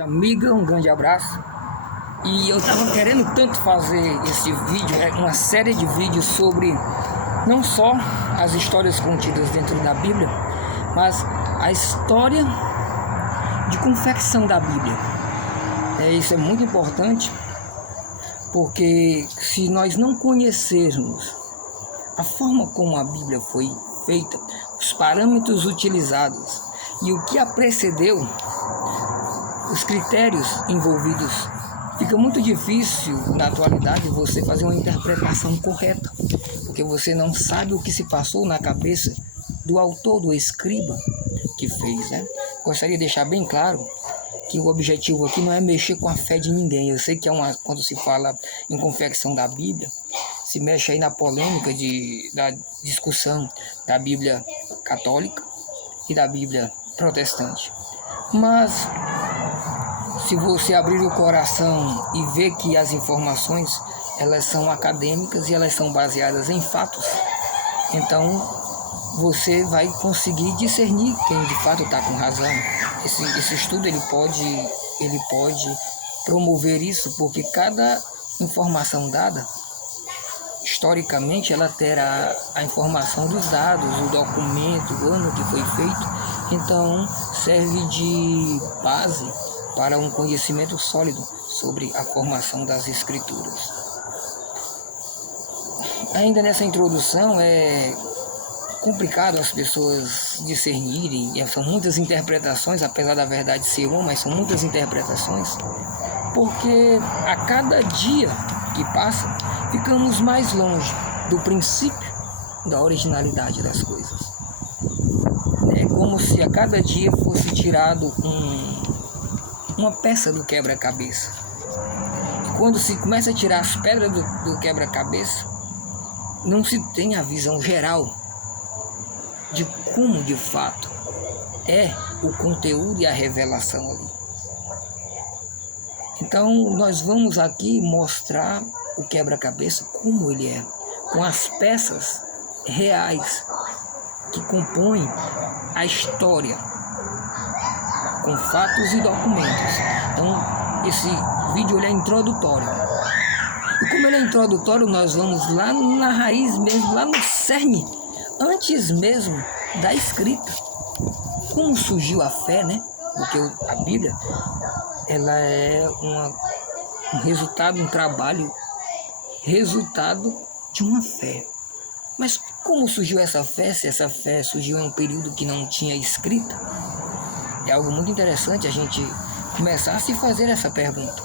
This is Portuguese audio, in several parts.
Amiga, um grande abraço. E eu tava querendo tanto fazer esse vídeo, uma série de vídeos sobre não só as histórias contidas dentro da Bíblia, mas a história de confecção da Bíblia. Isso é muito importante, porque se nós não conhecermos a forma como a Bíblia foi feita, os parâmetros utilizados e o que a precedeu, os critérios envolvidos, fica muito difícil na atualidade você fazer uma interpretação correta, porque você não sabe o que se passou na cabeça do autor, do escriba que fez, né? Gostaria de deixar bem claro que o objetivo aqui não é mexer com a fé de ninguém. Eu sei que quando se fala em confecção da Bíblia, se mexe aí na polêmica da discussão da Bíblia católica e da Bíblia protestante. Mas se você abrir o coração e ver que as informações elas são acadêmicas e elas são baseadas em fatos, então você vai conseguir discernir quem de fato está com razão. Esse estudo ele pode promover isso, porque cada informação dada, historicamente, ela terá a informação dos dados, o documento, o ano que foi feito. Então serve de base para um conhecimento sólido sobre a formação das escrituras. Ainda nessa introdução é complicado as pessoas discernirem, são muitas interpretações, apesar da verdade ser uma, mas são muitas interpretações, porque a cada dia que passa, ficamos mais longe do princípio da originalidade das coisas. É como se a cada dia fosse tirado uma peça do quebra-cabeça. E quando se começa a tirar as pedras do quebra-cabeça, não se tem a visão geral de como de fato é o conteúdo e a revelação ali. Então nós vamos aqui mostrar o quebra-cabeça como ele é, com as peças reais que compõem a história, com fatos e documentos. Então esse vídeo ele é introdutório. E como ele é introdutório, nós vamos lá na raiz mesmo, lá no cerne, antes mesmo da escrita. Como surgiu a fé, né? Porque a Bíblia, ela é um resultado, um trabalho, resultado de uma fé. Mas como surgiu essa fé, se essa fé surgiu em um período que não tinha escrita? É algo muito interessante a gente começar a se fazer essa pergunta.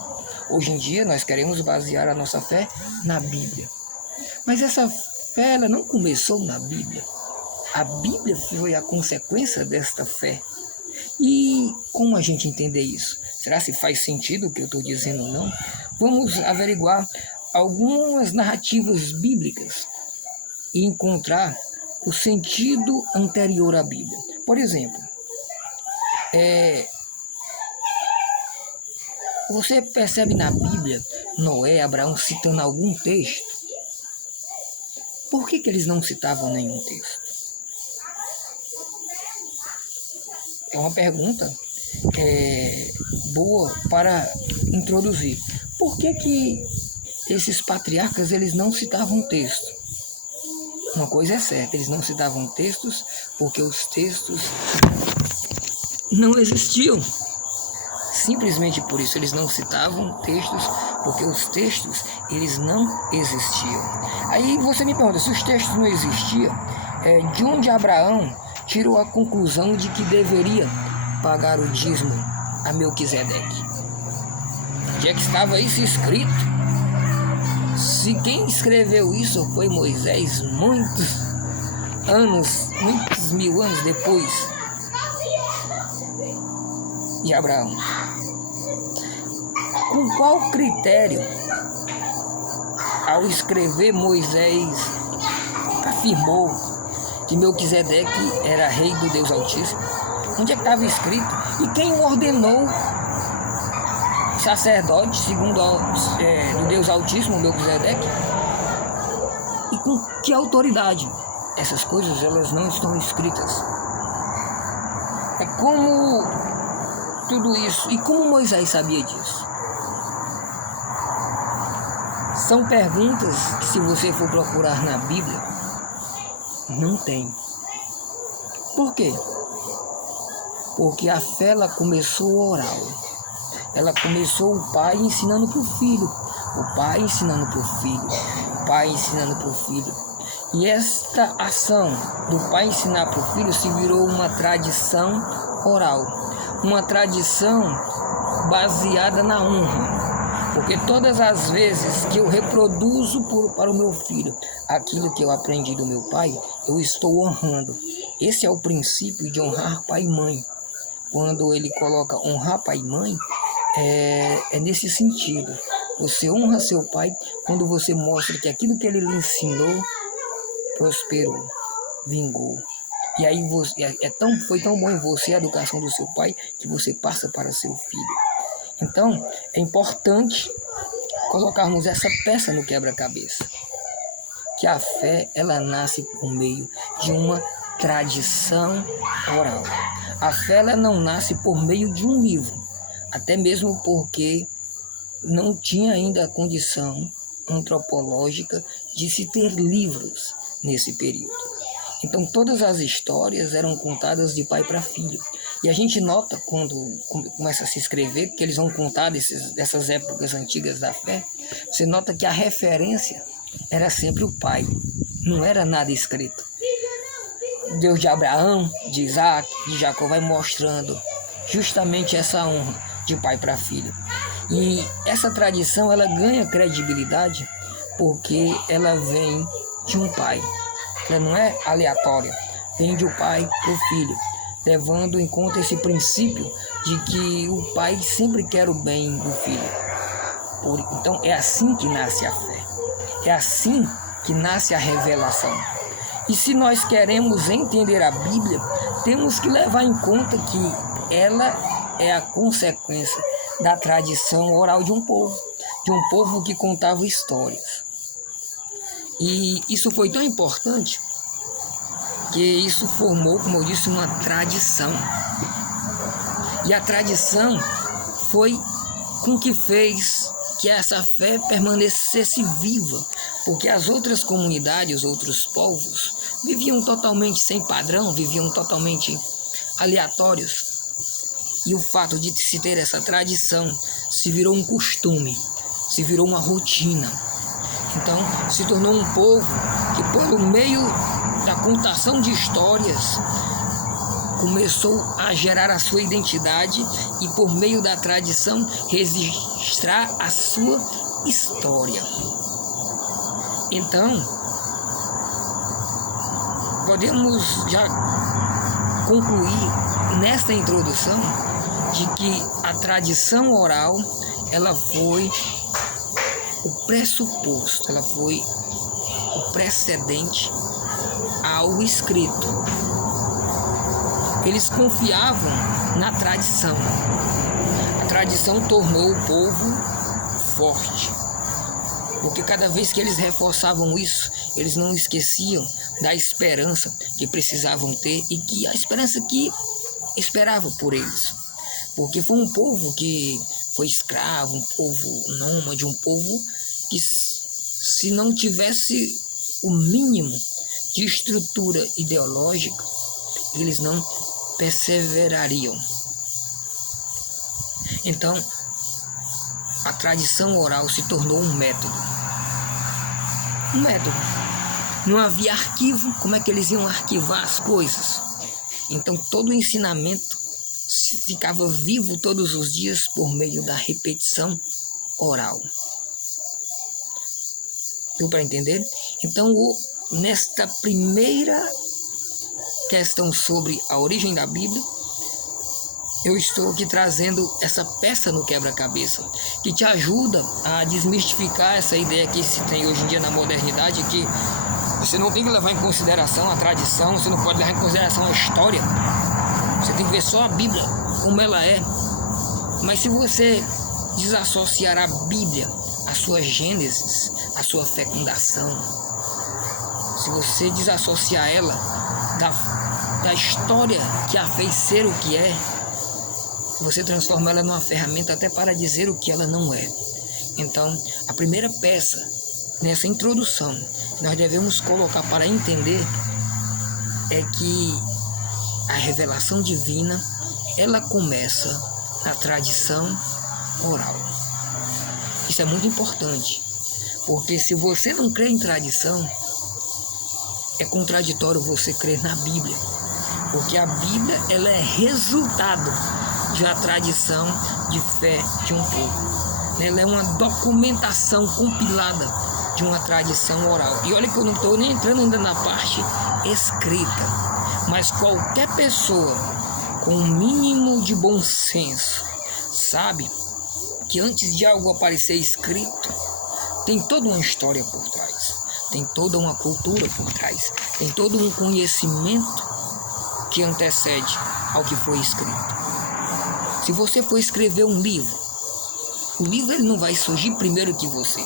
Hoje em dia nós queremos basear a nossa fé na Bíblia. Mas essa fé ela não começou na Bíblia. A Bíblia foi a consequência desta fé. E como a gente entender isso? Será se faz sentido o que eu estou dizendo ou não? Vamos averiguar algumas narrativas bíblicas e encontrar o sentido anterior à Bíblia. Por exemplo, você percebe na Bíblia Noé, Abraão citando algum texto? Por que eles não citavam nenhum texto? É uma pergunta boa para introduzir. Por que esses patriarcas eles não citavam texto? Uma coisa é certa, eles não citavam textos porque os textos não existiam. Simplesmente por isso eles não citavam textos, porque os textos eles não existiam. Aí você me pergunta, se os textos não existiam, de onde Abraão tirou a conclusão de que deveria pagar o dízimo a Melquisedeque? Onde é que estava isso escrito? Se quem escreveu isso foi Moisés, muitos mil anos depois de Abraão. Com qual critério, ao escrever, Moisés afirmou que Melquisedeque era rei do Deus Altíssimo? Onde é que estava escrito? E quem o ordenou sacerdote segundo do Deus Altíssimo, Melquisedeque? E com que autoridade? Essas coisas elas não estão escritas. É como tudo isso. E como Moisés sabia disso? São perguntas que, se você for procurar na Bíblia, não tem. Por quê? Porque a fé, ela começou oral. Ela começou o pai ensinando para o filho, o pai ensinando para o filho, o pai ensinando para o filho. E esta ação do pai ensinar para o filho se virou uma tradição oral, uma tradição baseada na honra. Porque todas as vezes que eu reproduzo para o meu filho aquilo que eu aprendi do meu pai, eu estou honrando. Esse é o princípio de honrar pai e mãe. Quando ele coloca honrar pai e mãe, é nesse sentido. Você honra seu pai quando você mostra que aquilo que ele lhe ensinou prosperou, vingou. E aí foi tão bom em você a educação do seu pai que você passa para seu filho. Então, é importante colocarmos essa peça no quebra-cabeça. Que a fé, ela nasce por meio de uma tradição oral. A fé, ela não nasce por meio de um livro. Até mesmo porque não tinha ainda a condição antropológica de se ter livros nesse período. Então, todas as histórias eram contadas de pai para filho. E a gente nota, quando começa a se escrever, que eles vão contar dessas épocas antigas da fé, você nota que a referência era sempre o pai, não era nada escrito. Deus de Abraão, de Isaac, de Jacó vai mostrando justamente essa honra de pai para filho. E essa tradição, ela ganha credibilidade porque ela vem de um pai. Ela não é aleatória, vem de um pai para o filho, levando em conta esse princípio de que o pai sempre quer o bem do filho. Então é assim que nasce a fé, é assim que nasce a revelação. E se nós queremos entender a Bíblia, temos que levar em conta que ela é a consequência da tradição oral de um povo que contava histórias. E isso foi tão importante que isso formou, como eu disse, uma tradição. E a tradição foi com que fez que essa fé permanecesse viva, porque as outras comunidades, os outros povos, viviam totalmente sem padrão, viviam totalmente aleatórios. E o fato de se ter essa tradição se virou um costume, se virou uma rotina. Então, se tornou um povo que, por meio da contação de histórias, começou a gerar a sua identidade e, por meio da tradição, registrar a sua história. Então, podemos já concluir nesta introdução de que a tradição oral, ela foi o pressuposto, ela foi o precedente ao escrito. Eles confiavam na tradição. A tradição tornou o povo forte, porque cada vez que eles reforçavam isso, eles não esqueciam da esperança que precisavam ter e que a esperança que esperava por eles, porque foi um povo que foi escravo, um povo nômade, um povo que, se não tivesse o mínimo de estrutura ideológica, eles não perseverariam. Então, a tradição oral se tornou um método. Um método. Não havia arquivo, como é que eles iam arquivar as coisas? Então, todo o ensinamento ficava vivo todos os dias por meio da repetição oral. Deu para entender? Então, nesta primeira questão sobre a origem da Bíblia, eu estou aqui trazendo essa peça no quebra-cabeça, que te ajuda a desmistificar essa ideia que se tem hoje em dia na modernidade, que você não tem que levar em consideração a tradição, você não pode levar em consideração a história, você tem que ver só a Bíblia como ela é. Mas se você desassociar a Bíblia, a sua gênesis, a sua fecundação, se você desassociar ela da história que a fez ser o que é, você transforma ela numa ferramenta até para dizer o que ela não é. Então, a primeira peça nessa introdução que nós devemos colocar para entender é que a revelação divina, ela começa na tradição oral. Isso é muito importante, porque se você não crê em tradição, é contraditório você crer na Bíblia, porque a Bíblia, ela é resultado de uma tradição de fé de um povo. Ela é uma documentação compilada de uma tradição oral. E olha que eu não estou nem entrando ainda na parte escrita, mas qualquer pessoa com um mínimo de bom senso sabe que antes de algo aparecer escrito, tem toda uma história por trás, tem toda uma cultura por trás, tem todo um conhecimento que antecede ao que foi escrito. Se você for escrever um livro, o livro ele não vai surgir primeiro que você.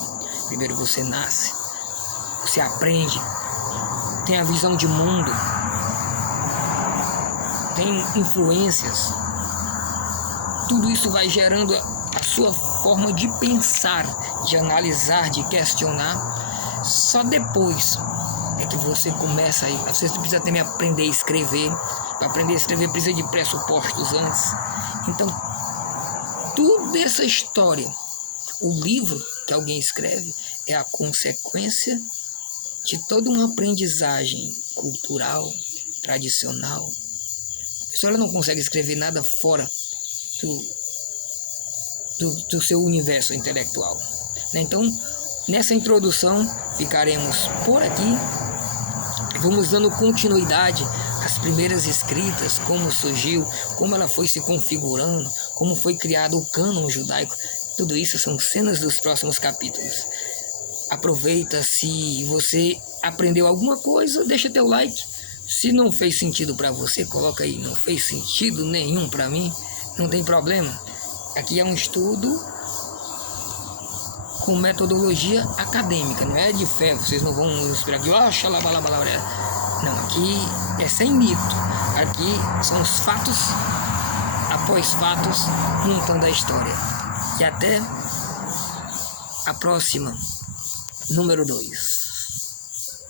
Primeiro você nasce, você aprende, tem a visão de mundo, tem influências. Tudo isso vai gerando a sua forma de pensar, de analisar, de questionar. Só depois é que você começa aí. Você precisa também aprender a escrever. Para aprender a escrever precisa de pressupostos antes. Então, toda essa história, o livro que alguém escreve, é a consequência de toda uma aprendizagem cultural, tradicional. A pessoa ela não consegue escrever nada fora do seu universo intelectual. Então, nessa introdução, ficaremos por aqui. Vamos dando continuidade às primeiras escritas, como surgiu, como ela foi se configurando, como foi criado o cânon judaico. Tudo isso são cenas dos próximos capítulos. Aproveita, se você aprendeu alguma coisa, deixa teu like. Se não fez sentido para você, coloca aí, não fez sentido nenhum para mim, não tem problema. Aqui é um estudo com metodologia acadêmica, não é de fé. Vocês não vão esperar aqui, não, aqui é sem mito. Aqui são os fatos após fatos, montando a história. E até a próxima, número 2.